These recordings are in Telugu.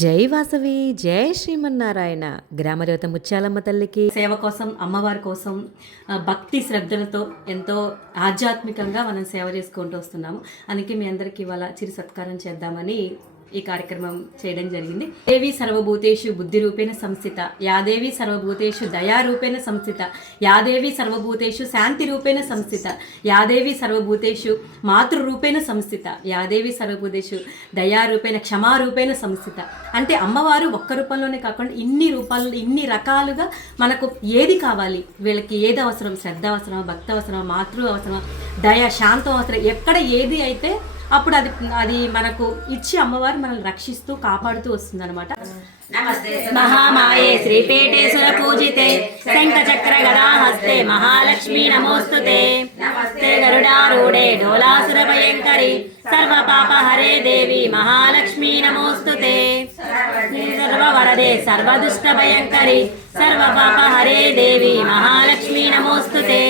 జై వాసవి జై శ్రీమన్నారాయణ. గ్రామదేవత ముత్యాలమ్మ తల్లికి సేవ కోసం అమ్మవారి కోసం భక్తి శ్రద్ధలతో ఎంతో ఆధ్యాత్మికంగా మనం సేవ చేసుకుంటూ వస్తున్నాము. అందుకే మీ అందరికీ ఇవాళ చిరు సత్కారం చేద్దామని ఈ కార్యక్రమం చేయడం జరిగింది. దేవి సర్వభూతేషు బుద్ధి రూపేణ సంస్థిత యాదేవి సర్వభూతేషు దయారూపేణ సంస్థిత యాదేవి సర్వభూతేషు శాంతి రూపేణ సంస్థిత యాదేవి సర్వభూతేషు మాతృరూపేణ సంస్థిత యాదేవి సర్వభూతేషు దయారూపేణ క్షమారూపేణ సంస్థిత. అంటే అమ్మవారు ఒక్క రూపంలోనే కాకుండా ఇన్ని రూపాలు ఇన్ని రకాలుగా మనకు ఏది కావాలి? వీళ్ళకి ఏది అవసరం? శ్రద్ధ అవసరం భక్తి అవసరం మాతృ అవసరం దయ శాంతం అవసరం? ఎక్కడ ఏది అయితే అప్పుడు అది అది మనకు ఇచ్చి అమ్మవారు మనల్ని రక్షిస్తూ కాపాడుతూ వస్తుందన్నమాట. మహామాయే శ్రీపీఠేశ్వర పూజితే శంఖ చక్ర గదా హస్తే మహాలక్ష్మి నమోస్తుతే. నమస్తే. గరుడారూఢే డోలాసుర భయంకరి సర్వ పాప హరే దేవి మహాలక్ష్మి నమోస్తుతే. సర్వవరదే సర్వదుష్ట భయంకరి సర్వ పాప హరే దేవి మహాలక్ష్మి నమోస్తుతే.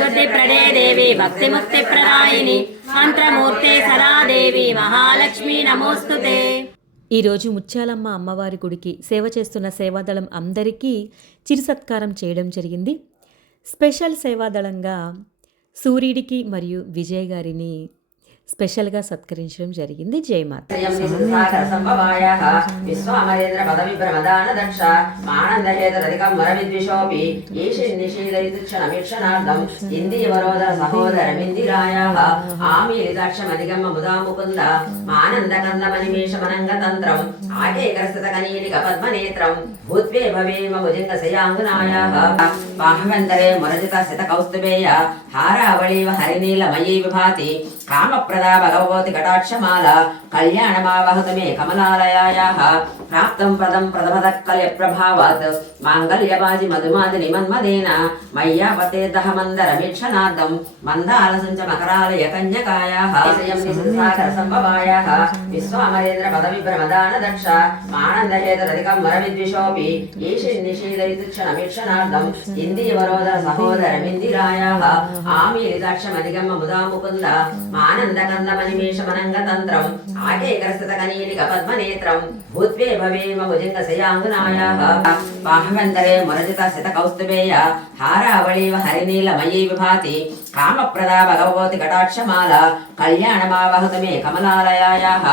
బుద్ధి ప్రడే దేవి భక్తి ముక్తి ప్రదాయిని మంత్రమూర్తే సదాదేవి మహాలక్ష్మి నమోస్తుతే ఈరోజు ముత్యాలమ్మ అమ్మవారి గుడికి సేవ చేస్తున్న సేవాదళం అందరికీ చిరు సత్కారం చేయడం జరిగింది. స్పెషల్ సేవాదళంగా సూర్యుడికి మరియు విజయ్ గారిని స్పెషల్గా సత్కరించడం జరిగింది. జయమాత మానందకందమనిమేషమనంగతంత్రం ఆకేకరస్థితకనీలిక పద్మనేత్రం భూత్వే విభాతి కామ ప్రదా భగవతి కటాక్షమాల. కళ్యాణమావహతమే కమలాలయాయాః ప్రాప్తం పదం ప్రథమదక్కల్య ప్రభావాత్ మాంగళ్యబాజి మధుమాది నిమన్మదేన మయ్యాపతేదహ మందరమీక్షణార్థం మందాలసంచ మకరాలయ కన్యకాయాః సాగర సంభవాయాః విశ్వామరేంద్ర పదవిభ్రమదాన దక్ష మానందహేతరధికం వరవిద్విషోऽपి ఈషిన్నిషీదయితుక్షణమీక్షణార్థం ఇందీవరోదర సహోదరమిందిరాయాः ఆమీరిదాక్షమధిగమ్మ ముదా ముకుంద మానందకందమనిమేషమనంగతంత్రం ఆకేకరస్థితకనీలిక పద్మనేత్రం భూత్వే భవేమ భుజంగశయాङ्గునాయాः బాహ్యంతరే మురజిత స్థిత కౌస్తుభేయ హారావళీవ హరినీలమయీ విభాతి. కామప్రదా భగవతి కటాక్షమాల కళ్యాణమావహతమే కమలాలయాయాః.